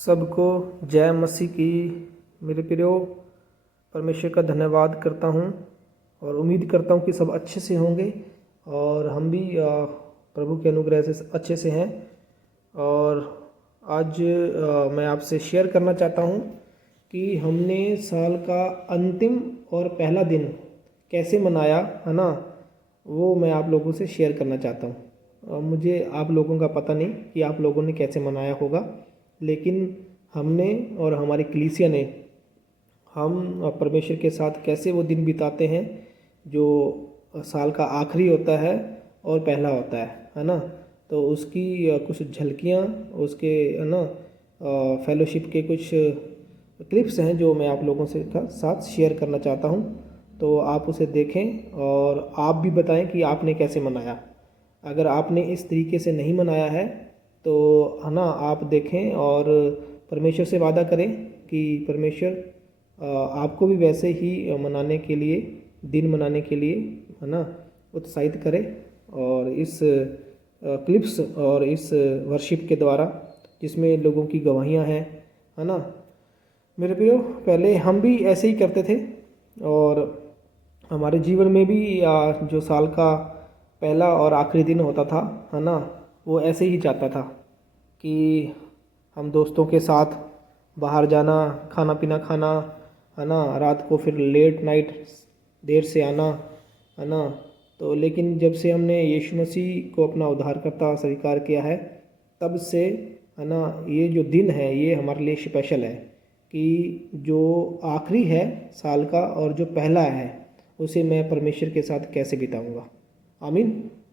सबको जय मसीह की। मेरे प्रियो, परमेश्वर का धन्यवाद करता हूँ और उम्मीद करता हूँ कि सब अच्छे से होंगे और हम भी प्रभु के अनुग्रह से अच्छे से हैं। और आज मैं आपसे शेयर करना चाहता हूँ कि हमने साल का अंतिम और पहला दिन कैसे मनाया है ना, वो मैं आप लोगों से शेयर करना चाहता हूँ। मुझे आप लोगों का पता नहीं कि आप लोगों ने कैसे मनाया होगा, लेकिन हमने और हमारी कलीसिया ने हम परमेश्वर के साथ कैसे वो दिन बिताते हैं जो साल का आखिरी होता है और पहला होता है ना। तो उसकी कुछ झलकियाँ, उसके है ना फेलोशिप के कुछ क्लिप्स हैं जो मैं आप लोगों से साथ शेयर करना चाहता हूँ। तो आप उसे देखें और आप भी बताएं कि आपने कैसे मनाया। अगर आपने इस तरीके से नहीं मनाया है तो है ना, आप देखें और परमेश्वर से वादा करें कि परमेश्वर आपको भी वैसे ही मनाने के लिए, दिन मनाने के लिए है ना उत्साहित करे। और इस क्लिप्स और इस वर्शिप के द्वारा जिसमें लोगों की गवाहियाँ हैं है ना। मेरे प्रियो, पहले हम भी ऐसे ही करते थे और हमारे जीवन में भी जो साल का पहला और आखिरी दिन होता था है ना, वो ऐसे ही जाता था कि हम दोस्तों के साथ बाहर जाना, खाना पीना खाना है ना, रात को फिर लेट नाइट देर से आना है ना। तो लेकिन जब से हमने यीशु मसीह को अपना उद्धारकर्ता स्वीकार किया है, तब से है ना ये जो दिन है ये हमारे लिए स्पेशल है कि जो आखिरी है साल का और जो पहला है उसे मैं परमेश्वर के साथ कैसे बिताऊंगा। आमीन।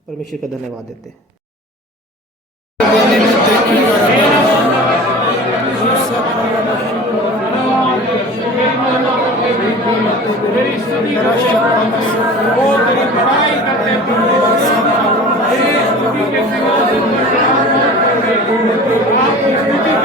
परमेश्वर का धन्यवाद देते हैं। मेरी स्तुति वो तेरी बड़ाई करते मेरी स्तुति के सिंहासन पर आपकी स्तुति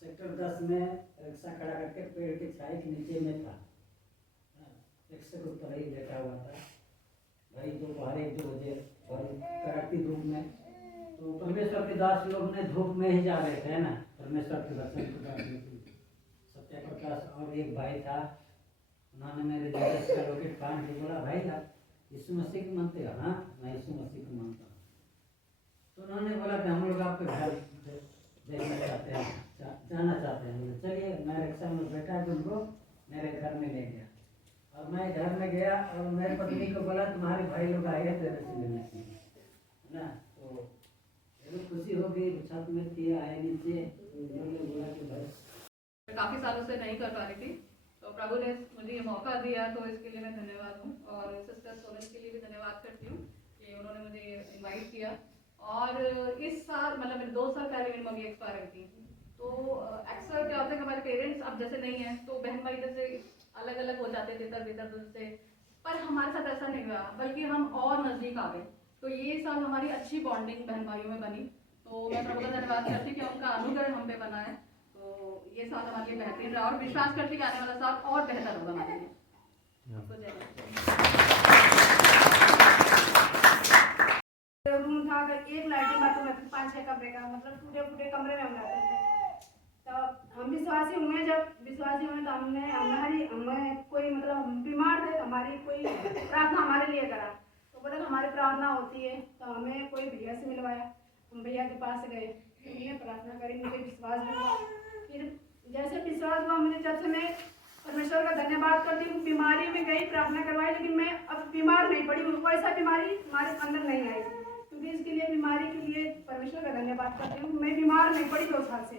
सेक्टर 10 में रिक्शा खड़ा करके पेड़ की छाई के नीचे में था। रिक्शे के ऊपर ही बैठा हुआ था भाई। दोपहर 1-2 बजे कड़कती धूप में, तो परमेश्वर के दास लोग ने धूप में ही जा रहे थे ना परमेश्वर के वचन को। सत्य प्रकाश और एक भाई था, उन्होंने मेरे जैसे का लॉकेट पहन के बोला, भाई आप यीशु मसीह को मानते हो? हाँ, मैं यीशु मसीह को मानता हूँ। तो उन्होंने बोला कि हम लोग आपके घर देखना चाहते हैं, जाना चाहते हैं। चलिए, मैं रिक्शा में बैठा के उनको मेरे घर में ले गया और मैं घर में गया और मेरी पत्नी को बोला, तुम्हारे भाई लोग आए हैं तेरे से मिलने के लिए है ना। तो मेरी खुशी हो गई, छत में थी, आए नीचे, बोला कि भाई काफ़ी सालों से नहीं कर पा रही थी, तो प्रभु ने मुझे ये मौका दिया, तो इसके लिए मैं धन्यवाद हूँ। और सिस्टर सोनल के लिए भी धन्यवाद करती हूँ कि उन्होंने मुझे इनवाइट किया। और इस साल मतलब मेरे 2 साल पहले मेरी मम्मी एक्सपायर हुई थी। तो अक्सर क्या होता है कि हमारे पेरेंट्स अब जैसे नहीं हैं, तो बहन भाई जैसे अलग अलग हो जाते थे दर से, पर हमारे साथ ऐसा नहीं हुआ, बल्कि हम और नज़दीक आ गए। तो ये साल हमारी अच्छी बॉन्डिंग बहन भाइयों में बनी। तो मैं प्रभु का धन्यवाद करती कि उनका अनुग्रह हम पे बना है। तो ये साल हमारे लिए बेहतरीन रहा और विश्वास करती कि आने वाला साल और बेहतर होगा हमारे लिए। तो रूम था, अगर एक लाइटिंग बाथरूम में 5-6 कमरे का, मतलब टूटे कमरे में हम रहते थे। तो हम विश्वासी हुए, जब विश्वासी हुए तो होती है, तो हमें कोई भैया से मिलवाया। हम भैया के पास गए, हमने प्रार्थना करी, मुझे विश्वास भी हुआ। फिर जैसे विश्वास हुआ मुझे, जब से मैं परमेश्वर का धन्यवाद करती हूँ। बीमारी में गई, प्रार्थना करवाई, लेकिन मैं अब बीमार नहीं पड़ी हूँ। वैसा बीमारी हमारे अंदर नहीं आई, क्योंकि इसके लिए, बीमारी के लिए परमेश्वर का धन्यवाद करती हूँ। मैं बीमार नहीं पड़ी 2 साल से,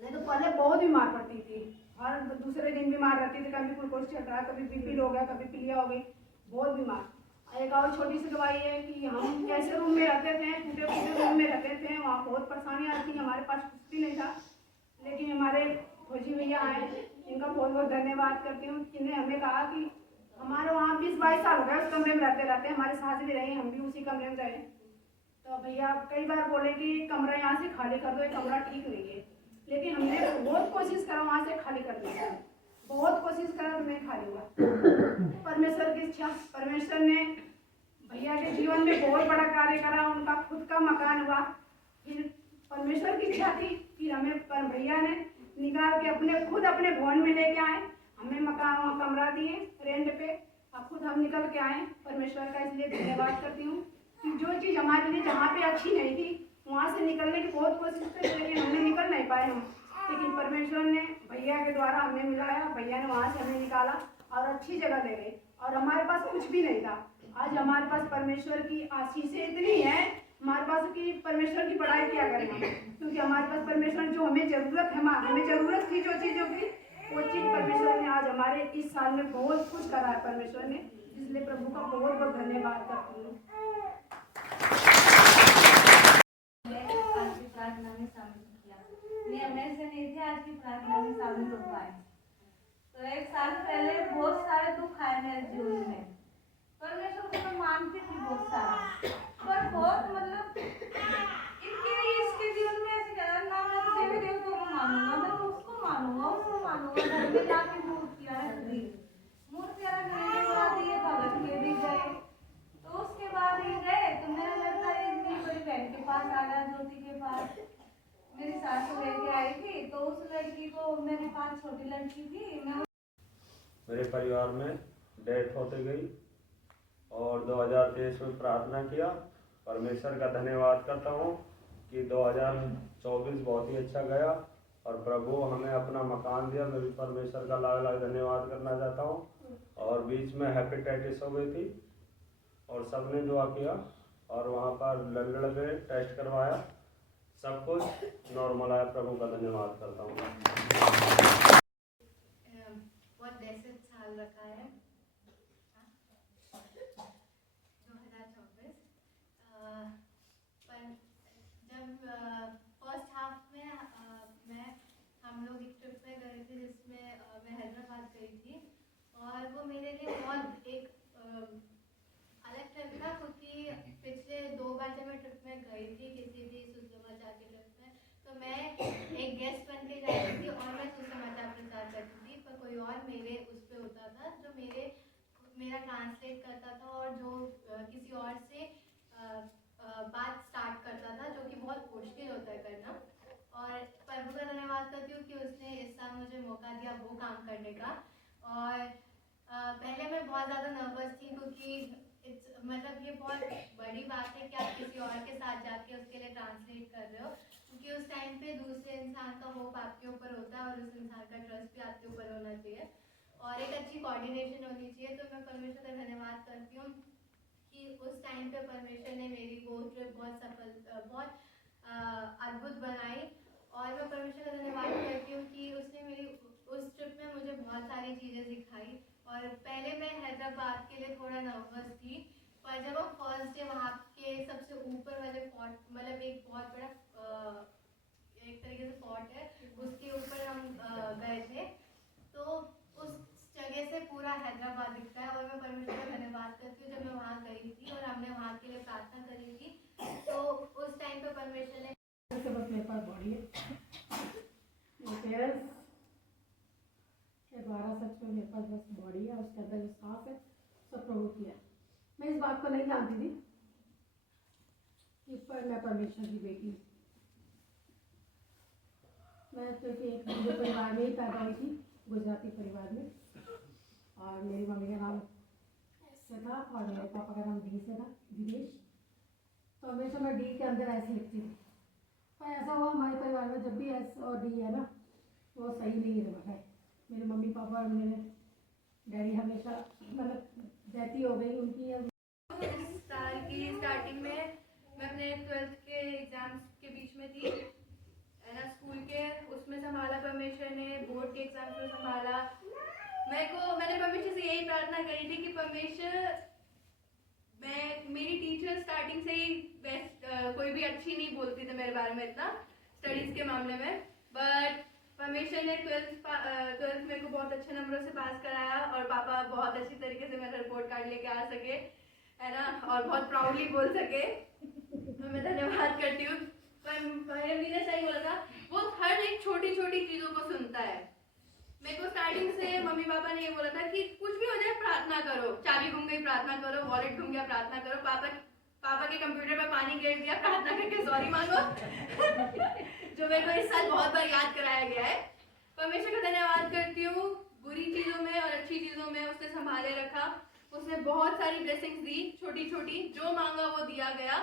नहीं तो पहले बहुत बीमार पड़ती थी। हर दूसरे दिन बीमार रहती थी, कभी ग्लूकोज चढ़ रहा, कभी बीपी हो गया, कभी पीलिया हो गई, बहुत बीमार। एक और छोटी सी दवाई है कि हम कैसे रूम में रहते थे, टूटे फूटे रूम में रहते थे, वहाँ बहुत परेशानी आती थी। हमारे पास कुछ भी नहीं था, लेकिन हमारे फौजी भैया आए, इनका बहुत बहुत धन्यवाद करती हूँ। इन्हें हमें कहा कि हमारे वहाँ 20-22 साल हो गए उस कमरे में रहते रहते, हमारे साथ भी रहे, हम भी उसी कमरे में रहे। तो भैया कई बार बोले कि कमरा यहाँ से खाली कर दो, ये कमरा ठीक नहीं है, लेकिन हमने बहुत कोशिश करा वहाँ से खाली करने की, बहुत कोशिश करा तो नहीं खाली हुआ। परमेश्वर की इच्छा, परमेश्वर ने भैया के जीवन में बहुत बड़ा कार्य करा, उनका खुद का मकान हुआ। फिर परमेश्वर की इच्छा थी, फिर हमें भैया ने निकाल के खुद अपने भवन में लेके आए, हमें मकान कमरा दिए रेंट पे, और खुद हम निकल के आए। परमेश्वर का इसलिए धन्यवाद करती हूँ कि जो चीज़ हमारे लिए जहाँ पे अच्छी नहीं थी, वहाँ से निकलने की बहुत कोशिश करी, लेकिन हमने निकल नहीं पाए हम। लेकिन परमेश्वर ने भैया के द्वारा हमें मिलाया, भैया ने वहाँ से हमें निकाला और अच्छी जगह ले गए। और हमारे पास कुछ भी नहीं था, आज हमारे पास परमेश्वर की आशीषें इतनी है, हमारे पास कि परमेश्वर की पढ़ाई क्या करें हम, क्योंकि हमारे पास परमेश्वर जो हमें ज़रूरत है, हमें ज़रूरत थी जो चीज़ों की, वो चीज़ परमेश्वर ने आज हमारे इस साल में बहुत कुछ करा है परमेश्वर ने, इसलिए प्रभु का बहुत बहुत धन्यवाद करती हूँ। आज की प्रार्थना में शामिल किया, मैं हमेशा नहीं थी आज की प्रार्थना में शामिल हो पाए। तो 1 साल पहले बहुत सारे दुख आए मेरे जीवन में, परमेश्वर को मैं मानती थी बहुत सारा, पर बहुत मतलब इसके जीवन में ऐसे करा ना, मैं तो देवी देवता को मानूंगा, मैं तो उसको मानूंगा, घर में जाके मूर्तियां रख दी, मूर्तियां रखने के बाद ये भगत के भी गए। तो उसके बाद ये गए तो मेरा लड़का एक दिन मेरी बहन के पास आ गया, ज्योति के पास, मेरी सासू लेके आई थी। तो उस लड़की को, मेरे पास छोटी लड़की थी, मेरे परिवार में डेथ होते गई और 2023 में प्रार्थना किया। परमेश्वर का धन्यवाद करता हूँ कि 2024 बहुत ही अच्छा गया और प्रभु हमें अपना मकान दिया। मैं भी परमेश्वर का लाख लाख धन्यवाद करना चाहता हूँ। और बीच में हेपेटाइटिस हो गई थी और सबने दुआ किया और वहाँ पर लंदन में टेस्ट करवाया, सब कुछ नॉर्मल आया। प्रभु का धन्यवाद करता हूँ। बहुत 10 साल रखा है 2024, पर जब फर्स्ट हाफ में हम लोग एक ट्रिप पे गए थे, जिसमें मैं हैदराबाद गई थी, और वो मेरे लिए बहुत एक अलग ट्रिप था, क्योंकि पिछले 2 बार जब मैं ट्रिप में गई थी किसी भी सुसमाचार के ट्रिप में, तो मैं एक गेस्ट बन के जाती थी और मैं सुसमाचार प्रचार करती थी, पर कोई और मेरे उस पर होता था जो मेरा ट्रांसलेट करता था और जो किसी और से बात स्टार्ट करता था, जो कि बहुत मुश्किल होता है करना। और प्रभु का धन्यवाद करती हूँ कि उसने इस साल मुझे मौका दिया वो काम करने का। और पहले मैं बहुत ज़्यादा नर्वस थी, क्योंकि मतलब ये बहुत बड़ी बात है कि आप किसी और के साथ जाके उसके लिए ट्रांसलेट कर रहे हो, क्योंकि उस टाइम पे दूसरे इंसान का होप आपके ऊपर होता है और उस इंसान का ट्रस्ट भी आपके ऊपर होना चाहिए और एक अच्छी कोऑर्डिनेशन होनी चाहिए। तो मैं परमेश्वर का धन्यवाद करती हूँ कि उस टाइम पे परमेश्वर ने मेरी वो ट्रिप बहुत अद्भुत बनाई। और मैं परमेश्वर का धन्यवाद करती हूँ कि उसने मेरी उस ट्रिप में मुझे बहुत सारी चीज़ें सिखाई। और पहले मैं हैदराबाद के लिए थोड़ा नर्वस थी, पर जब हम फर्स्ट डे वहाँ के सबसे ऊपर वाले फोर्ट, मतलब एक बहुत बड़ा एक तरीके से फोर्ट है, उसके ऊपर हम गए थे, तो उस जगह से पूरा हैदराबाद दिखता है। और मैं परमेश्वर का धन्यवाद करती हूँ, जब मैं वहाँ गई थी और हमने वहाँ के लिए प्रार्थना करी थी, तो उस टाइम पे परमेश्वर ने बस मेरे पास बॉडी है, के द्वारा सच में मेरे पास बस बॉडी है, उसके अंदर जो सांस है सब प्रभु किया। मैं इस बात को नहीं जानती थी कि मैं परमेश्वर की बेटी हूँ। मैं तो एक हिंदू परिवार में ही पैदा हुई थी, गुजराती परिवार में, और मेरी मम्मी का नाम से था और मेरे पापा का नाम डी से था, दिनेश। हमेशा मैं डी के अंदर ऐसे लिखती हूँ, पर ऐसा हुआ हमारे परिवार में जब भी एस और डी है ना तो वो सही नहीं रहा है। मेरे मम्मी पापा और मेरे डैडी हमेशा मतलब डेथ ही हो गई उनकी। इस साल की स्टार्टिंग में मैं अपने 12th के एग्जाम्स के बीच में थी, है ना, स्कूल के, उसमें संभाला परमेश्वर ने, बोर्ड के एग्जाम्स में संभाला। मैंने परमेश्वर से यही प्रार्थना करी थी कि परमेश्वर, मेरी टीचर स्टार्टिंग से ही बेस्ट, कोई भी अच्छी नहीं बोलती थी मेरे बारे में इतना स्टडीज के मामले में, बट परमेश्वर ने 12th मेरे को बहुत अच्छे नंबरों से पास कराया और पापा बहुत अच्छी तरीके से मेरा रिपोर्ट कार्ड लेके आ सके, है ना, और बहुत प्राउडली बोल सके, तो मैं धन्यवाद करती हूँ। पर मेरे मम्मी ने सही बोला था, वो हर एक छोटी छोटी चीज़ों को सुनता है। मेरे को स्टार्टिंग से मम्मी पापा ने ये बोला था कि कुछ भी हो जाए प्रार्थना करो, चाबी गुम गई प्रार्थना करो, वॉलेट गुम गया प्रार्थना करो, पापा के कंप्यूटर पे पानी गिर दिया प्रार्थना करके सॉरी मांगो जो मेरे को इस साल बहुत बार याद कराया गया है। परमेश्वर का धन्यवाद करती हूँ, बुरी चीजों में और अच्छी चीजों में उसने संभाले रखा। उसने बहुत सारी ब्लेसिंग्स दी, छोटी छोटी, जो मांगा वो दिया गया।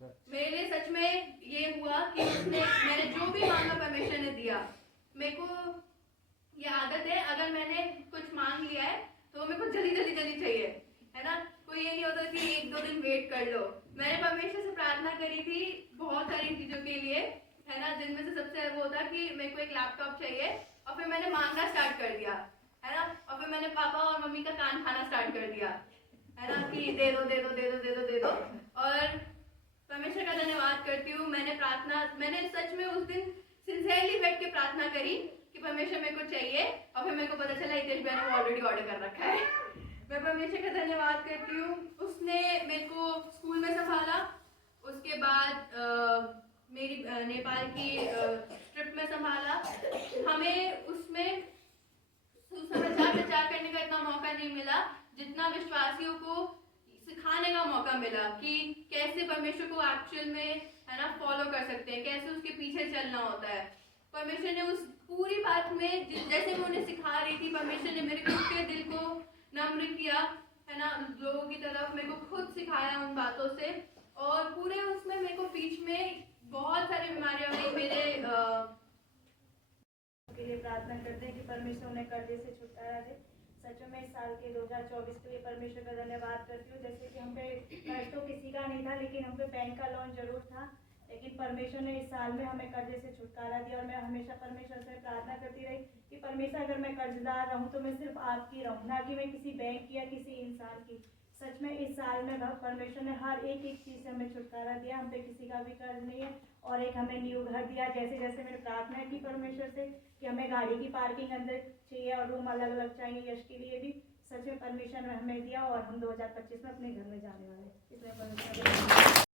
मेरे लिए सच में ये हुआ कि मैंने जो भी मांगा परमेश्वर ने दिया। मेरे को ये आदत है, अगर मैंने कुछ मांग लिया है तो मेरे को जल्दी चाहिए, है ना, कोई ये नहीं होता कि 1-2 दिन वेट कर लो। मैंने परमेश्वर से प्रार्थना करी थी बहुत सारी चीजों के लिए, है ना, जिनमें से सबसे वो था कि मेरे को एक लैपटॉप चाहिए, और फिर मैंने मांगना स्टार्ट कर दिया, है ना, और फिर मैंने पापा और मम्मी का कान खाना स्टार्ट कर दिया, है ना, कि दे दो। और परमेश्वर का धन्यवाद करती हूँ, मैंने सच में उस दिन सिंसियरली बैठ के प्रार्थना करी कि परमेश्वर मेरे को चाहिए, और फिर मेरे को पता चला हितेश भाई ने ऑलरेडी ऑर्डर कर रखा है। मैं परमेश्वर का धन्यवाद करती हूँ, उसने मेरे को स्कूल में संभाला, उसके बाद मेरी नेपाल की ट्रिप में संभाला। हमें उसमें सुसमाचार प्रचार करने का इतना मौका नहीं मिला जितना विश्वासियों को सिखाने का मौका मिला कि कैसे परमेश्वर को एक्चुअल में, है ना, फॉलो कर सकते हैं, कैसे उसके पीछे चलना होता है। परमेश्वर ने उस पूरी बात में जैसे मैं उन्हें सिखा रही थी, परमेश्वर ने मेरे खुद के दिल को नम्र किया, है ना, लोगों की तरफ मेरे को खुद सिखाया उन बातों से। और पूरे उसमें मेरे को बीच में बहुत सारी बीमारियां हुई। मेरे के लिए प्रार्थना करते हैं कि परमेश्वर उन्हें कर्जे से छुटकारा दे। सच में इस साल के 2024 के लिए परमेश्वर का धन्यवाद करती हूँ। जैसे कि हम पे कर्ज तो किसी का नहीं था, लेकिन हम पे बैंक का लोन जरूर था, लेकिन परमेश्वर ने इस साल में हमें कर्जे से छुटकारा दिया। और मैं हमेशा परमेश्वर से प्रार्थना करती रही कि परमेश्वर, अगर मैं कर्जदार रहूं तो मैं सिर्फ आपकी रहूं, ना कि मैं किसी बैंक की या किसी इंसान की। सच में इस साल में परमेश्वर ने हर एक चीज़ से हमें छुटकारा दिया। हम पे किसी का भी कर्ज नहीं है। और एक हमें न्यू घर दिया। जैसे जैसे मैंने प्रार्थना की परमेश्वर से कि हमें गाड़ी की पार्किंग अंदर चाहिए और रूम अलग अलग चाहिए यश के लिए भी, सच में परमेश्वर ने हमें दिया। और हम 2025 में अपने घर में जाने वाले हैं, इसमें परमेश्वर।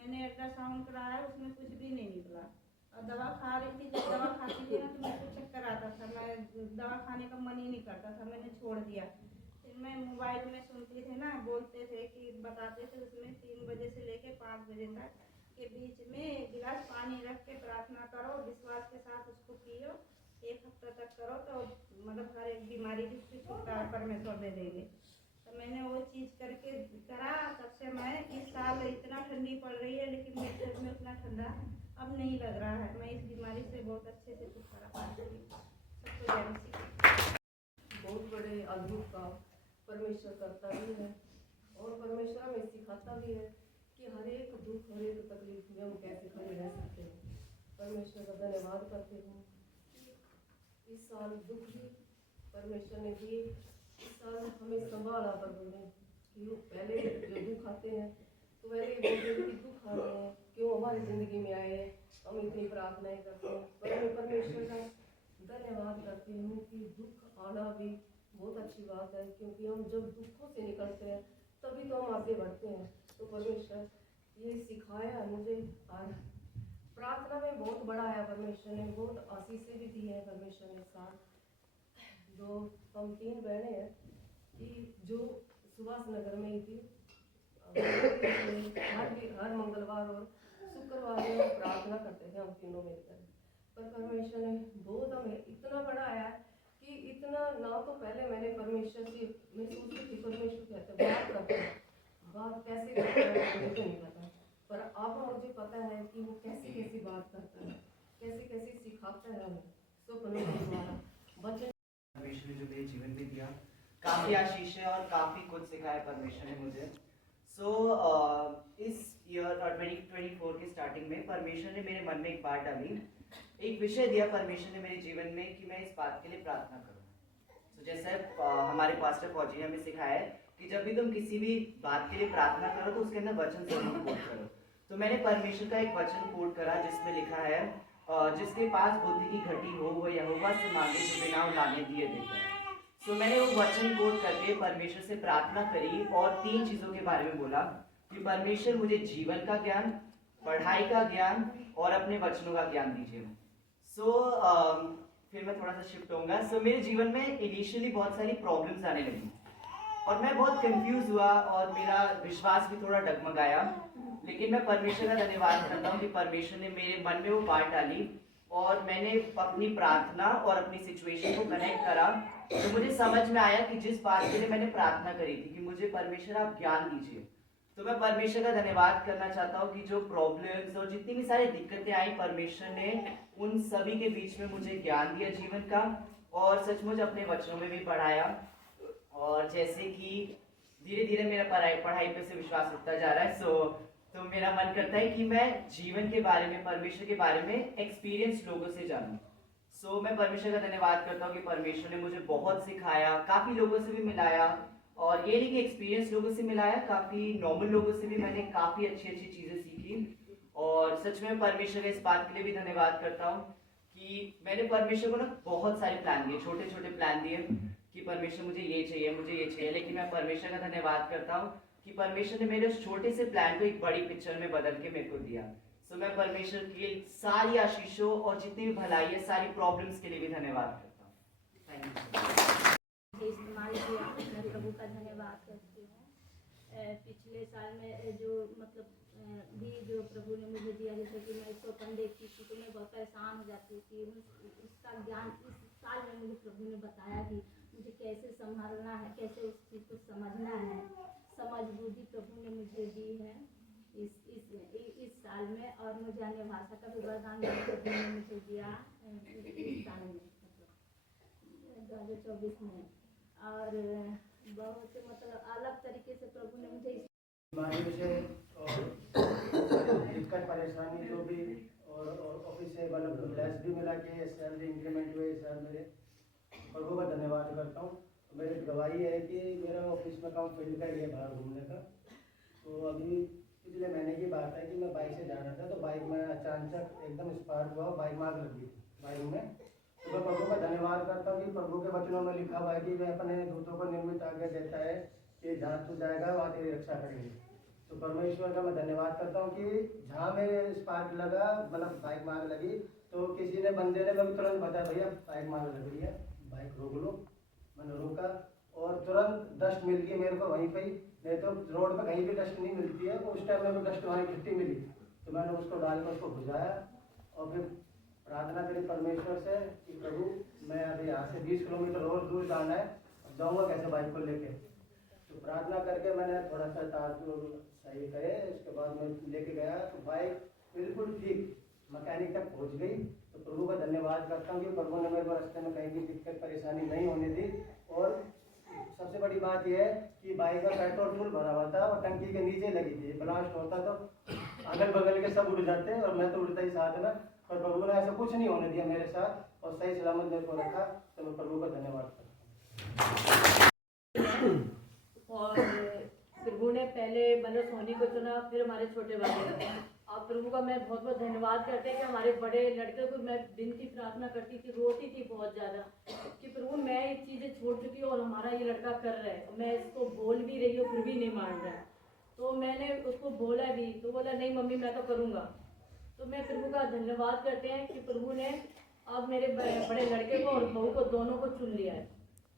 मैंने अल्ट्रासाउंड कराया, उसमें कुछ भी नहीं निकला। और दवा खा रही थी, जब दवा खाती थी ना तो मेरे को चक्कर आता था, मैं दवा खाने का मन ही नहीं करता था, मैंने छोड़ दिया। फिर मैं मोबाइल में सुनती थी ना, बोलते थे कि बताते थे उसमें 3 बजे से लेके 5 बजे तक के बीच में 1 गिलास पानी रख के प्रार्थना करो, विश्वास के साथ उसको पियो, 1 हफ्ता तक करो तो मतलब हर एक बीमारी की छुटकारा परमेश्वर दे देंगे। तो मैंने वो चीज़ करके करा, तब से मैं इस साल इतना ठंडी पड़ रही है लेकिन मेरे शरीर में उतना ठंडा अब नहीं लग रहा है। मैं इस बीमारी से बहुत अच्छे से छुटकारा पा रही हूँ। सबको जय मसीह। बहुत बड़े अद्भुत काम परमेश्वर करता भी है और परमेश्वर हमें सिखाता भी है कि हर एक दुख, हर एक तकलीफ में हम कैसे खड़े रह सकते हैं। परमेश्वर का धन्यवाद करते हैं। इस साल दुख भी परमेश्वर ने दिए, इस साल हमें संभाला प्रभु ने कि पहले जो दुख आते हैं तो पहले बोलते थे कि दुख आ रहे हैं, क्यों हमारी ज़िंदगी में आए, हम इतनी प्रार्थनाएं करते हैं। पर मैं परमेश्वर का धन्यवाद करती हूँ कि दुख आना भी बहुत अच्छी बात है, क्योंकि हम जब दुखों से निकलते हैं तभी तो हम आगे बढ़ते हैं। तो परमेश्वर ये सिखाया मुझे, और प्रार्थना में बहुत बड़ा है परमेश्वर ने, बहुत आशीषें भी दी है परमेश्वर ने। साथ जो हम 3 बहनें हैं कि जो सुभाष नगर में ही थी, हर मंगलवार और शुक्रवार में प्रार्थना करते थे हम तीनों मिलकर। पर परमेश्वर ने बहुत हमें इतना बढ़ाया कि इतना ना तो पहले मैंने परमेश्वर से मैं सोचती थी परमेश्वर कहते बात करते हैं, बात कैसे करता है मुझे नहीं पता, पर अब मुझे पता है कि वो कैसी कैसी बात करता है, कैसे कैसे सिखाता है हमें। सो परमेश्वर द्वारा बच्चे परमेश्वर ने जो मेरे जीवन में दिया, काफ़ी आशीष है और काफ़ी कुछ सिखाया परमेश्वर ने मुझे। इस ईयर 2024 के स्टार्टिंग में परमेश्वर ने मेरे मन में एक बात डाली, एक विषय दिया परमेश्वर ने मेरे जीवन में कि मैं इस बात के लिए प्रार्थना करूँ। जैसे हमारे पास्टर फौजी ने हमें सिखाया है कि जब भी तुम किसी भी बात के लिए प्रार्थना करो तो उसके अंदर वचन जरूर कोट करो। तो मैंने परमेश्वर का एक वचन कोट करा जिसमें लिखा है, जिसके पास बुद्धि की घटी हो वो यहोवा से मांगे जो बिना उलाने दिए देता है। तो मैंने वो वचन कोट करके परमेश्वर से प्रार्थना करी और 3 चीज़ों के बारे में बोला कि परमेश्वर मुझे जीवन का ज्ञान, पढ़ाई का ज्ञान और अपने वचनों का ज्ञान दीजिए। फिर मैं थोड़ा सा शिफ्ट होऊंगा। मेरे जीवन में इनिशियली बहुत सारी प्रॉब्लम्स आने लगी और मैं बहुत कंफ्यूज हुआ और मेरा विश्वास भी थोड़ा डगमगाया, लेकिन मैं परमेश्वर का धन्यवाद करता हूँ कि परमेश्वर ने मेरे मन में वो बात डाली और मैंने अपनी प्रार्थना और अपनी सिचुएशन को कनेक्ट करा। तो मुझे समझ में आया कि जिस बात के लिए मैंने प्रार्थना करी थी कि मुझे परमेश्वर आप ज्ञान दीजिए, तो मैं परमेश्वर का धन्यवाद करना चाहता हूँ कि जो प्रॉब्लम्स और जितनी भी सारी दिक्कतें आई, परमेश्वर ने उन सभी के बीच में मुझे ज्ञान दिया जीवन का और सचमुच अपने वचनों में भी पढ़ाया। और जैसे कि धीरे धीरे मेरा पढ़ाई पे से विश्वास उठता जा रहा है, तो मेरा मन करता है कि मैं जीवन के बारे में, परमेश्वर के बारे में एक्सपीरियंस लोगों से जानूं। मैं परमेश्वर का धन्यवाद करता हूँ कि परमेश्वर ने मुझे बहुत सिखाया, काफ़ी लोगों से भी मिलाया, और ये नहीं कि एक्सपीरियंस लोगों से मिलाया, काफ़ी नॉर्मल लोगों से भी मैंने काफ़ी अच्छी अच्छी चीज़ें सीखी। और सच में परमेश्वर के इस बात के लिए भी धन्यवाद करता हूँ कि मैंने परमेश्वर को ना बहुत सारे प्लान दिए, छोटे छोटे प्लान दिए कि परमेश्वर मुझे ये चाहिए, लेकिन मैं परमेश्वर का धन्यवाद करता हूँ कि परमेश्वर ने मेरे उस छोटे से प्लान को एक बड़ी पिक्चर में बदल के मेरे को दिया। मैं परमेश्वर की सारी आशीषों और जितनी भी भलाई है, सारी प्रॉब्लम्स के लिए भी धन्यवाद करता हूँ। Thank you. इस्तेमाल किया, मैं प्रभु का धन्यवाद करती हूँ। पिछले साल में जो मतलब भी जो प्रभु ने मुझे दिया, जैसे कि मैं स्वप्न देखती थी तो मैं बहुत परेशान हो जाती थी। उसका ज्ञान इस साल में मुझे प्रभु ने बताया कि मुझे कैसे संभालना है, कैसे उस चीज़ को समझना है। समझ बुद्धि प्रभु ने मुझे दी है इस साल में, और मुझे अन्य भाषा का भी वरदान प्रभु ने मुझे दिया इस साल में, मतलब 2024 में। और बहुत मतलब अलग तरीके से प्रभु ने मुझे बीमारी से और दिक्कत परेशानी जो भी और ऑफिस से मतलब लेस भी मिला के सैलरी इंक्रीमेंट हुए, सर मेरे प्रभु का धन्यवाद करता हूँ। मेरी गवाही है कि मेरा ऑफिस में काम फील्ड का ही है बाहर घूमने का। तो अभी पिछले महीने की बात है कि मैं बाइक से जा रहा था, तो बाइक में अचानक एकदम स्पार्क हुआ, बाइक में आग लगी बाइक में। तो मैं प्रभु का धन्यवाद करता हूँ कि प्रभु के वचनों में लिखा हुआ है कि मैं अपने दूतों को निर्मित आज्ञा देता है कि जहाँ तू जाएगा वहाँ तेरी रक्षा करेंगे। तो परमेश्वर का मैं धन्यवाद करता हूँ कि जहाँ मेरे स्पार्क लगा, मतलब बाइक मांग लगी, तो किसी ने बंदे ने मेरे को तुरंत बताया भैया बाइक मांग लग रही है, बाइक रोक लो। मैंने रोका और तुरंत डस्ट मिल गई मेरे को वहीं पे ही, नहीं तो रोड पे कहीं भी डस्ट नहीं मिलती है। उस टाइम मेरे को डस्ट वहीं इकट्ठी मिली, तो मैंने उसको डाल कर उसको बुझाया और फिर प्रार्थना करी परमेश्वर से कि प्रभु मैं अभी यहाँ से 20 किलोमीटर और दूर जाना है, अब जाऊँगा कैसे बाइक को लेके। तो प्रार्थना करके मैंने थोड़ा सा तार सही करे, उसके बाद मैं लेके गया तो बाइक बिल्कुल ठीक मैकेनिक तक पहुँच गई। तो प्रभु का धन्यवाद करता हूँ कि प्रभु ने मेरे को रास्ते में कहीं भी दिक्कत परेशानी नहीं होने दी। और सबसे बड़ी बात यह है कि बाइक का पेट्रोल फुल भरा हुआ था और टंकी के नीचे लगी थी, ब्लास्ट होता तो अगल बगल के सब उड़ जाते और मैं तो उड़ता ही साथ में, पर प्रभु ने ऐसा कुछ नहीं होने दिया मेरे साथ और सही सलामत मेरे को रखा। तो मैं प्रभु का धन्यवाद करता हूँ। और प्रभु ने पहले मतलब सोनी को चुना, फिर हमारे छोटे भाई। और प्रभु का मैं बहुत बहुत धन्यवाद करते हैं कि हमारे बड़े लड़के को मैं विनती प्रार्थना करती थी, रोती थी बहुत ज़्यादा कि प्रभु मैं ये चीज़ें छोड़ चुकी हूँ और हमारा ये लड़का कर रहा है, मैं इसको बोल भी रही हूँ फिर भी नहीं मान रहा है। तो मैंने उसको बोला भी, तो बोला नहीं मम्मी मैं तो करूँगा। तो मैं प्रभु का धन्यवाद करते हैं कि प्रभु ने अब मेरे बड़े लड़के को और बहू को दोनों को चुन लिया है।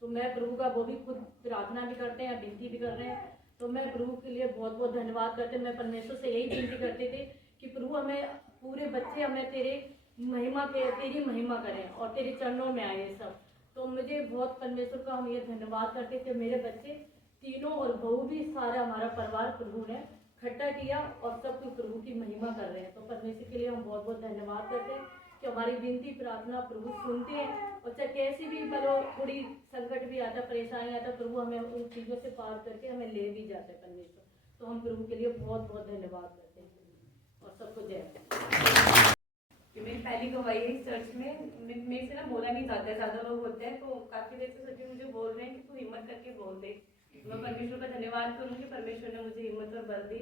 तो मैं प्रभु का वो भी खुद प्रार्थना भी करते हैं, विनती भी कर रहे हैं। तो मैं प्रभु के लिए बहुत बहुत धन्यवाद करते हैं। मैं परमेश्वर से यही विनती करते थे कि प्रभु हमें पूरे बच्चे हमें तेरी महिमा करें और तेरे चरणों में आए सब। तो मुझे बहुत परमेश्वर का हम ये धन्यवाद करते थे, मेरे बच्चे तीनों और बहू भी सारा हमारा परिवार प्रभु ने इकट्ठा किया और सब कुछ प्रभु की महिमा कर रहे हैं। तो परमेश्वर के लिए हम बहुत बहुत धन्यवाद करते हैं कि हमारी विनती प्रार्थना प्रभु सुनते हैं और चाहे कैसी भी मतलब थोड़ी संकट भी आता, परेशानी आता, प्रभु हमें उन चीज़ों से पार करके हमें ले भी जाते हैं परमेश्वर। तो हम प्रभु के लिए बहुत बहुत धन्यवाद करते हैं और सबको जय। कि मेरी पहली गवाही है इस चर्च में, मेरे से ना बोला नहीं जाता है, ज़्यादा लोग होते हैं तो काफ़ी देर से सभी मुझे बोल रहे हैं कि तू हिम्मत करके बोल दे। मैं परमेश्वर का धन्यवाद करूँगी, परमेश्वर ने मुझे हिम्मत और बल दी।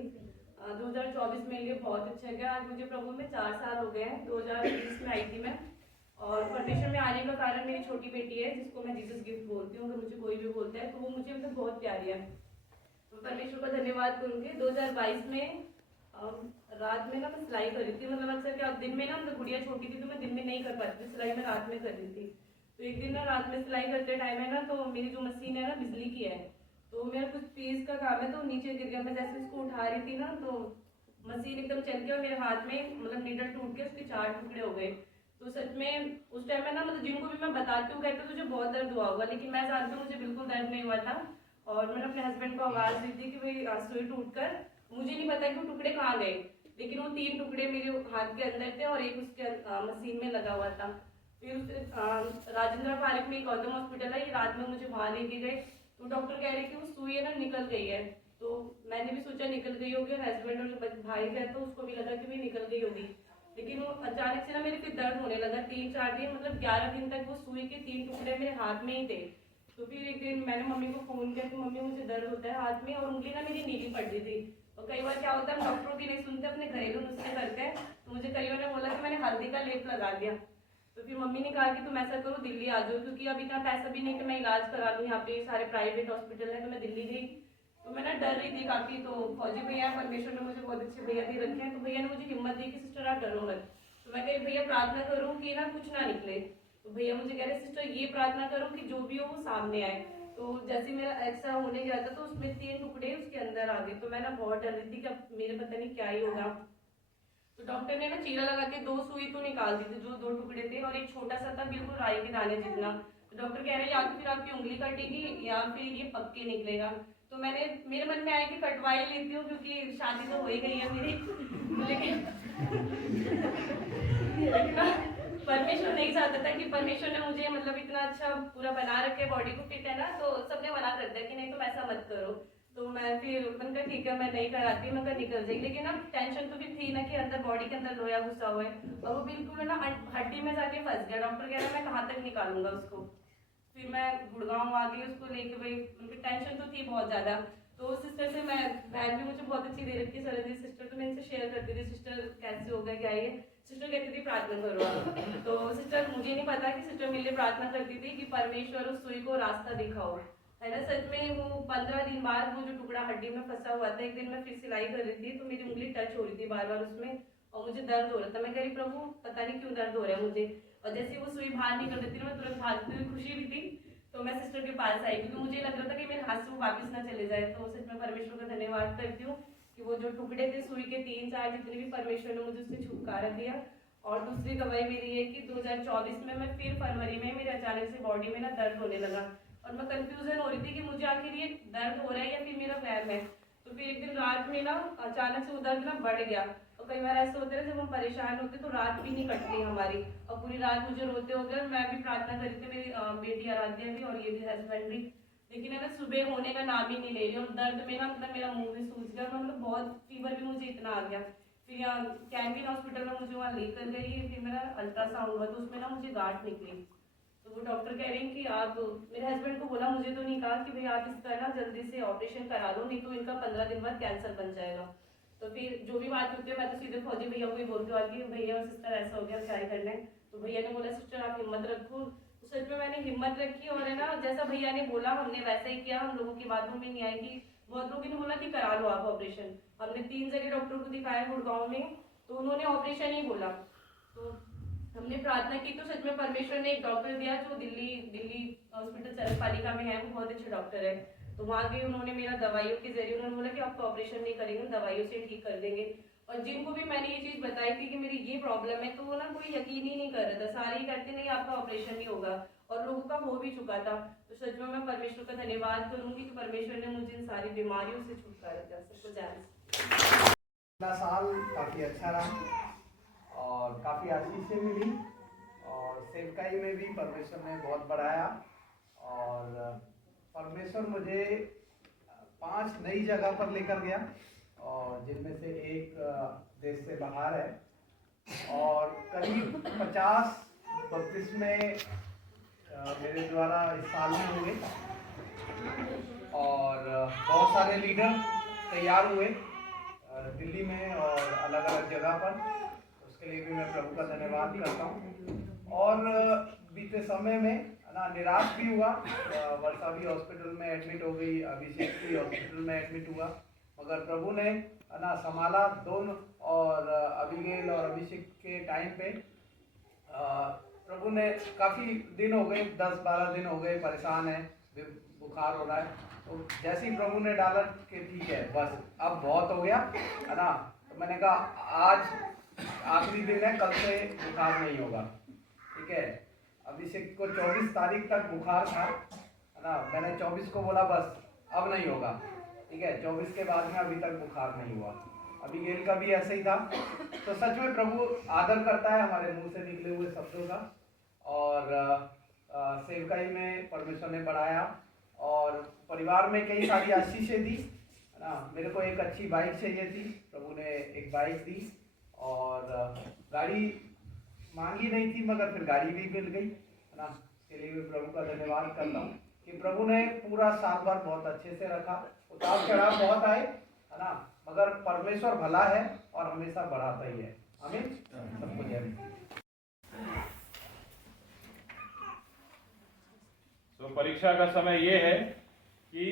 2024 मेरे लिए बहुत अच्छा गया। आज मुझे प्रभु में 4 साल हो गए हैं। 2020 में आई थी मैं, और परमेश्वर में आने का कारण मेरी छोटी बेटी है जिसको मैं जीसस गिफ्ट बोलती हूँ। अगर मुझे कोई भी बोलता है तो वो मुझे मतलब बहुत प्यारी है। तो परमेश्वर का धन्यवाद करूँगी। 2022 में रात में ना मैं सिलाई कर रही थी, मतलब अक्सर क्या दिन में ना मतलब गुड़िया छोटी थी तो मैं दिन में नहीं कर पाती थी सिलाई, मैं रात में कर रही थी। तो एक दिन ना रात में सिलाई करते टाइम है ना, तो मेरी जो मशीन है ना बिजली की है, तो मेरा कुछ पीस का काम है तो नीचे गिर गया। मैं जैसे उसको उठा रही थी ना तो मशीन एकदम चल के और मेरे हाथ में मतलब नीडल टूट के उसके 4 टुकड़े हो गए। तो सच में उस टाइम में ना मतलब जिनको भी मैं बताती हूँ कहते तुझे बहुत दर्द हुआ होगा, लेकिन मैं जानती हूँ मुझे बिल्कुल दर्द नहीं हुआ था। और मैंने अपने हस्बैंड को आवाज़ दी थी कि भाई सुई टूट कर, मुझे नहीं पता कि वो टुकड़े कहाँ गए, लेकिन वो 3 टुकड़े मेरे हाथ के अंदर थे और एक उसके मशीन में लगा हुआ था। फिर उस राजेंद्र पार्क में एक गौतम हॉस्पिटल है, ये रात में मुझे वहाँ लेके गए तो डॉक्टर कह रहे कि वो सुई है ना निकल गई है। तो मैंने भी सोचा निकल गई होगी, और हस्बैंड और जो भाई है तो उसको भी लगा कि भाई निकल गई होगी। लेकिन वो अचानक से ना मेरे फिर दर्द होने लगा 3-4 दिन, मतलब 11 दिन तक वो सुई के 3 टुकड़े मेरे हाथ में ही थे। तो फिर एक दिन मैंने मम्मी को फ़ोन किया कि मम्मी मुझे दर्द होता है हाथ में, और उंगली ना मेरी नीली पड़ रही थी। और कई बार क्या होता है हम डॉक्टरों की नहीं सुनते, अपने घरेलू नुस्खे करते हैं। तो मुझे कईयों ने बोला कि मैंने हल्दी का लेप लगा दिया। तो फिर मम्मी ने कहा कि तुम ऐसा करो दिल्ली आ जाओ, क्योंकि अभी इतना पैसा भी नहीं कि मैं इलाज करा लूँ, यहाँ पे सारे प्राइवेट हॉस्पिटल है। तो मैं दिल्ली गई, तो मैं ना डर रही थी काफ़ी। तो फौजी भैया परमेश्वर ने मुझे बहुत अच्छे भैया दे रखे हैं, तो भैया ने मुझे हिम्मत दी कि सिस्टर आप डरो मत। तो मैं कही भैया प्रार्थना करूँ कि ना कुछ ना निकले। तो भैया मुझे कह रहे सिस्टर ये प्रार्थना करो कि जो भी हो वो सामने आए। तो जैसे मेरा एक्सरा होने गया था तो उसमें 3 टुकड़े उसके अंदर आ गए। तो मैं ना बहुत डर रही थी कि अब मेरे पता नहीं क्या ही होगा। तो डॉक्टर ने ना चीरा लगा के 2 सुई तो निकाल दी थी, जो 2 टुकड़े थे, और एक छोटा सा था बिल्कुल राई के दाने जितना। तो डॉक्टर कह रहे हैं या तो फिर आपकी उंगली कटेगी या फिर ये पक्के निकलेगा। तो मेरे मन में आया कि कटवा ही लेती हूँ, क्योंकि शादी तो हो ही गई है मेरी। लेकिन परमेश्वर नहीं चाहता था कि परमेश्वर ने मुझे मतलब इतना अच्छा पूरा बना रखे, बॉडी को फिट है ना, तो सबने मना कर दिया कि नहीं तुम ऐसा मत करो। तो मैं फिर मैंने कहा ठीक है मैं नहीं कराती, मैं कहा निकल जाएगी। लेकिन अब टेंशन तो फिर थी ना कि अंदर बॉडी के अंदर लोया घुसा हुआ है और वो बिल्कुल ना हड्डी में जाके फंस गया। डॉक्टर कह रहा है मैं कहाँ तक निकालूंगा उसको। फिर मैं गुड़गांव आ गई उसको लेके, भाई उनकी टेंशन तो थी बहुत ज़्यादा। तो सिस्टर से मैं बहन भी मुझे बहुत अच्छी दे रखी है सरदी सिस्टर, तो मैं इनसे शेयर करती थी सिस्टर कैसे होगा क्या ये। सिस्टर कहती थी प्रार्थना करो। तो सिस्टर मुझे नहीं पता कि सिस्टर मेरे लिए प्रार्थना करती थी कि परमेश्वर उस सुई को रास्ता दिखाओ। है ना। सच में वो 15 दिन बाद वो जो टुकड़ा हड्डी में फंसा हुआ था, एक दिन मैं फिर सिलाई कर रही थी तो मेरी उंगली टच हो रही थी बार बार उसमें, और मुझे दर्द हो रहा था। मैं कह रही प्रभु पता नहीं क्यों दर्द हो रहा है मुझे, और जैसे वो सुई बाहर निकल रही थी मैं तुरंत भागती हुई, खुशी भी थी तो मैं सिस्टर के पास आई, क्योंकि मुझे लग रहा था कि मेरे हाथ से वो वापस ना चले जाए। तो सच में परमेश्वर का धन्यवाद करती हूँ कि वो जो टुकड़े थे सुई के 3-4 जितने भी, परमेश्वर ने मुझे उससे छुटकारा दिया। और दूसरी गवाही मेरी है कि 2024 में मैं फिर फरवरी में मेरे अचानक से बॉडी में ना दर्द होने लगा, और मैं कंफ्यूजन हो रही थी कि मुझे आखिर ये दर्द हो रहा है या फिर मेरा वहम है। तो फिर एक दिन रात में ना अचानक से वो दर्द ना बढ़ गया, और कई बार ऐसा होता है जब हम परेशान होते तो रात भी नहीं कटती हमारी, और पूरी रात मुझे रोते होते, और मैं भी प्रार्थना करी थी, मेरी बेटी आराध्या भी और ये भी हस्बैंड भी, लेकिन है ना सुबह होने का नाम ही नहीं ले रही, और दर्द में ना मतलब मेरा मुंह भी सूज गया, मतलब बहुत फीवर भी मुझे इतना आ गया। फिर यहाँ कैंटीन हॉस्पिटल में मुझे वहाँ लेकर गई, फिर मेरा अल्ट्रासाउंड हुआ तो उसमें ना मुझे गांठ निकली। तो वो डॉक्टर कह रहे हैं कि आप, मेरे हस्बैंड को बोला, मुझे तो नहीं कहा, कि भाई आप इसका ना जल्दी से ऑपरेशन करा लो, नहीं तो इनका 15 दिन बाद कैंसर बन जाएगा। तो फिर जो भी बात होती है मैं तो सीधे फौजी भैया को ही बोलती हूँ कि भैया और सिस्टर ऐसा हो गया, क्या करना है। तो भैया ने बोला सिस्टर आप हिम्मत रखो। तो सच में मैंने हिम्मत रखी, और है ना जैसा भैया ने बोला हमने वैसा ही किया। हम लोगों की बातों में नहीं आएगी, बहुत लोगों ने बोला कि करा लो आप ऑपरेशन। हमने 3 जगह डॉक्टर को दिखाया गुड़गांव में, तो उन्होंने ऑपरेशन ही बोला। तो हमने प्रार्थना की तो सच में परमेश्वर ने एक डॉक्टर दिया जो दिल्ली हॉस्पिटल चरकपालिका में है, वो बहुत अच्छे डॉक्टर है। तो वहाँ गए, उन्होंने मेरा दवाइयों के जरिए उन्होंने बोला कि आपको ऑपरेशन नहीं करेंगे, दवाइयों से ठीक कर देंगे। और जिनको भी मैंने ये चीज़ बताई थी कि मेरी ये प्रॉब्लम है, तो वो ना कोई यकीन ही नहीं कर रहा था, सारे ही कहते नहीं आपका ऑपरेशन नहीं होगा, और लोगों का हो भी चुका था। तो सच में मैं परमेश्वर का धन्यवाद करूंगी कि परमेश्वर ने मुझे इन सारी बीमारियों से छुटकारा दिया। सबको जान साल काफ़ी अच्छा रहा और काफ़ी आशीषें मिली, और सेवकाई में भी परमेश्वर ने बहुत बढ़ाया, और परमेश्वर मुझे 5 नई जगह पर लेकर गया, और जिनमें से एक देश से बाहर है, और करीब 50 बपतिस्मे मेरे द्वारा इस साल में हुए, और बहुत सारे लीडर तैयार हुए दिल्ली में और अलग अलग जगह पर। उसके लिए भी मैं प्रभु का धन्यवाद करता हूँ। और बीते समय में ना निराश भी हुआ, वर्षा भी हॉस्पिटल में एडमिट हो गई, अभिषेक भी हॉस्पिटल में एडमिट हुआ, मगर प्रभु ने ना संभाला दोनों। और अभिगेल और अभिषेक के टाइम पे प्रभु ने काफ़ी दिन हो गए, 10-12 दिन हो गए परेशान है, बुखार हो रहा है। तो जैसे ही प्रभु ने डाला कि ठीक है बस अब बहुत हो गया है ना, तो मैंने कहा आज आखिरी दिन है, कल से बुखार नहीं होगा, ठीक है। अभिषेक को 24 तारीख तक बुखार था, है ना, मैंने 24 को बोला बस अब नहीं होगा, ठीक है। 24 के बाद में अभी तक बुखार नहीं हुआ। अभिगेल का भी ऐसे ही था। तो सच में प्रभु आदर करता है हमारे मुंह से निकले हुए शब्दों का, और सेवकाई में परमेश्वर ने बढ़ाया, और परिवार में कई सारी आशीषें दी, है ना। मेरे को एक अच्छी बाइक चाहिए थी, प्रभु ने एक बाइक दी, और गाड़ी मांगी नहीं थी मगर फिर गाड़ी भी मिल गई, है ना। इसके लिए भी प्रभु का धन्यवाद करता हूँ कि प्रभु ने पूरा साल भर बहुत अच्छे से रखा। उतार चढ़ाव बहुत आए, है ना, मगर परमेश्वर भला है और हमेशा बढ़ाता ही है। आमीन। सबको जय। तो परीक्षा का समय ये है कि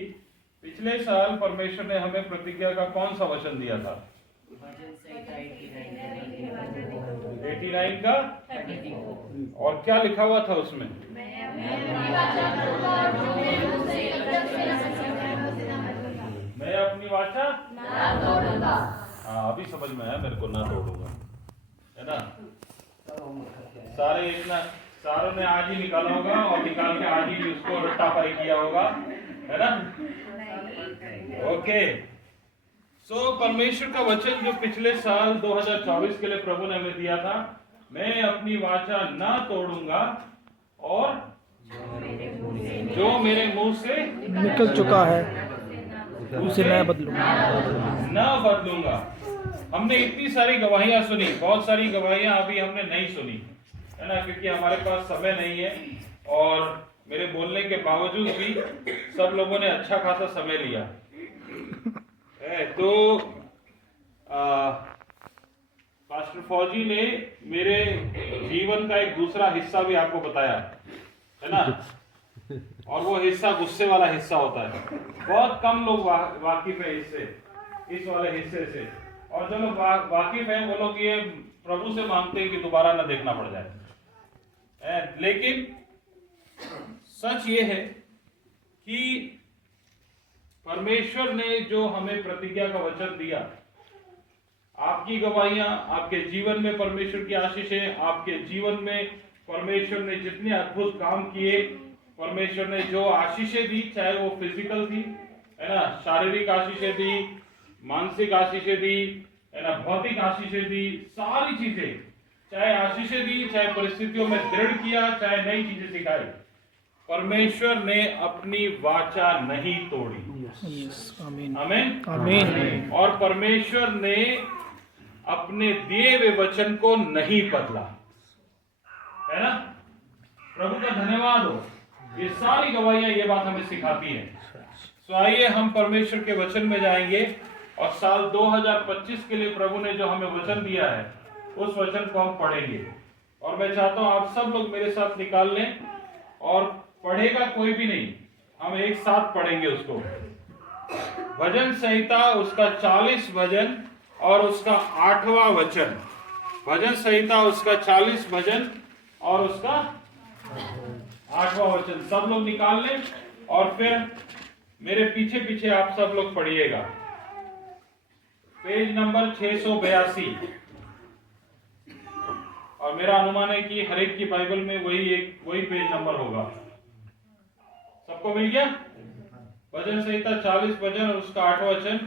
पिछले साल परमेश्वर ने हमें प्रतिज्ञा का कौन सा वचन दिया था? 89 का, और क्या लिखा हुआ था उसमें? मैं अपनी वाचा ना तोड़ूंगा। हाँ अभी समझ में आया मेरे को, ना तोड़ूंगा, है ना। सारे इतना सारों ने आज ही निकाला होगा और निकाल के आज ही उसको रट्टापाई किया होगा, है ना। ओके, सो परमेश्वर का वचन जो पिछले साल 2024 के लिए प्रभु ने हमें दिया था, मैं अपनी वाचा ना तोड़ूंगा और जो मेरे मुंह से निकल चुका है उसे मैं बदलूंगा। हमने इतनी सारी गवाहियां सुनी, बहुत सारी गवाहियां अभी हमने नहीं सुनी, है ना, क्योंकि हमारे पास समय नहीं है, और मेरे बोलने के बावजूद भी सब लोगों ने अच्छा खासा समय लिया है। तो पास्टर फौजी ने मेरे जीवन का एक दूसरा हिस्सा भी आपको बताया, है ना। और वो हिस्सा गुस्से वाला हिस्सा होता है। बहुत कम लोग वाकिफ है इससे, इस वाले हिस्से से। और जो लोग वाकिफ हैं वो लोग ये प्रभु से मांगते हैं कि दोबारा ना देखना पड़ जाए। लेकिन सच ये है कि परमेश्वर ने जो हमें प्रतिज्ञा का वचन दिया, आपकी गवाहियां, आपके जीवन में परमेश्वर की आशीषें, आपके जीवन में परमेश्वर ने जितने अद्भुत काम किए, परमेश्वर ने जो आशीषें दी, चाहे वो फिजिकल थी, है ना, शारीरिक आशीषें दी, मानसिक आशीषें दी, है ना, भौतिक आशीषें दी, सारी चीजें, चाहे आशीषें दी, चाहे परिस्थितियों में दृढ़ किया, चाहे नई चीजें सिखाई, परमेश्वर ने अपनी वाचा नहीं तोड़ी। आमीन आमीन आमीन। और परमेश्वर ने अपने दिए हुए वचन को नहीं बदला, है ना। प्रभु का धन्यवाद हो। ये सारी गवाहियां ये बात हमें सिखाती हैं। तो आइए हम परमेश्वर के वचन में जाएंगे और साल 2025 के लिए प्रभु ने जो हमें वचन दिया है उस वचन को हम पढ़ेंगे। और मैं चाहता हूं आप सब लोग मेरे साथ निकाल लें, और पढ़ेगा कोई भी नहीं, हम एक साथ पढ़ेंगे उसको। भजन संहिता उसका 40 भजन और उसका 8वां वचन। भजन संहिता उसका 40 भजन और उसका 8वां वचन। सब लोग निकाल लें और फिर मेरे पीछे पीछे आप सब लोग पढ़िएगा। Page number 682। और मेरा अनुमान है कि हर एक की बाइबल में वही पेज नंबर होगा। सबको मिल गया? भजन संहिता 40 भजन और उसका 8वां वचन।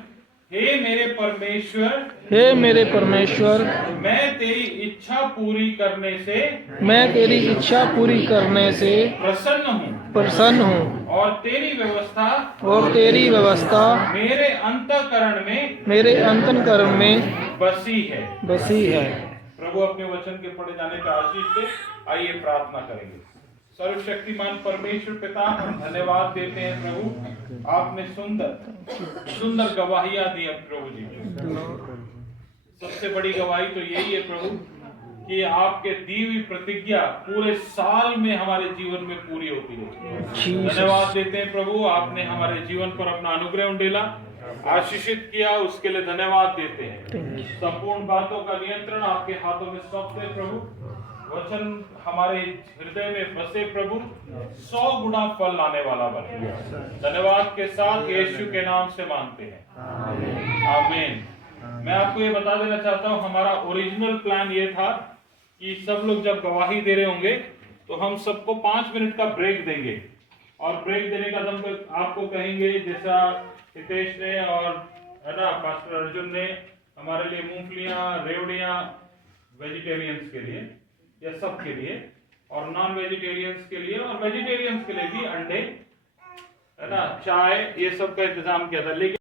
हे मेरे परमेश्वर, हे मेरे परमेश्वर, मैं तेरी इच्छा पूरी करने से, मैं तेरी इच्छा पूरी करने से प्रसन्न हूँ और तेरी व्यवस्था मेरे अंतःकरण में बसी है। प्रभु अपने वचन के पढ़े जाने का आशीष दे। आइए प्रार्थना करेंगे। सर्वशक्तिमान परमेश्वर पिता, हम धन्यवाद देते हैं प्रभु, आपने सुंदर गवाहियां दी हैं प्रभु जी। सबसे बड़ी गवाही तो यही है प्रभु कि आपके दी हुई प्रतिज्ञा पूरे साल में हमारे जीवन में पूरी होती है। धन्यवाद देते हैं प्रभु, आपने हमारे जीवन पर अपना अनुग्रह उंडेला, आशीषित किया, उसके लिए धन्यवाद देते हैं। संपूर्ण बातों का नियंत्रण आपके हाथों में सौंपते हैं प्रभु। वचन हमारे हृदय में बसे प्रभु, 100 गुना फल लाने वाला बने। धन्यवाद के साथ यीशु के नाम से मांगते हैं, आमीन। मैं आपको ये बता देना चाहता हूँ, हमारा ओरिजिनल प्लान ये था कि सब लोग जब गवाही दे रहे होंगे तो हम सबको 5 मिनट का ब्रेक देंगे। और ब्रेक देने का दम आपको कहेंगे, जैसा हितेश ने और है ना पास्टर अर्जुन ने हमारे लिए मूंगफलियां, रेवड़ियां वेजिटेरियंस के लिए या सब के लिए, और नॉन वेजिटेरियंस के लिए और वेजिटेरियंस के लिए भी अंडे, है ना, चाय, ये सब का इंतजाम किया था। लेकिन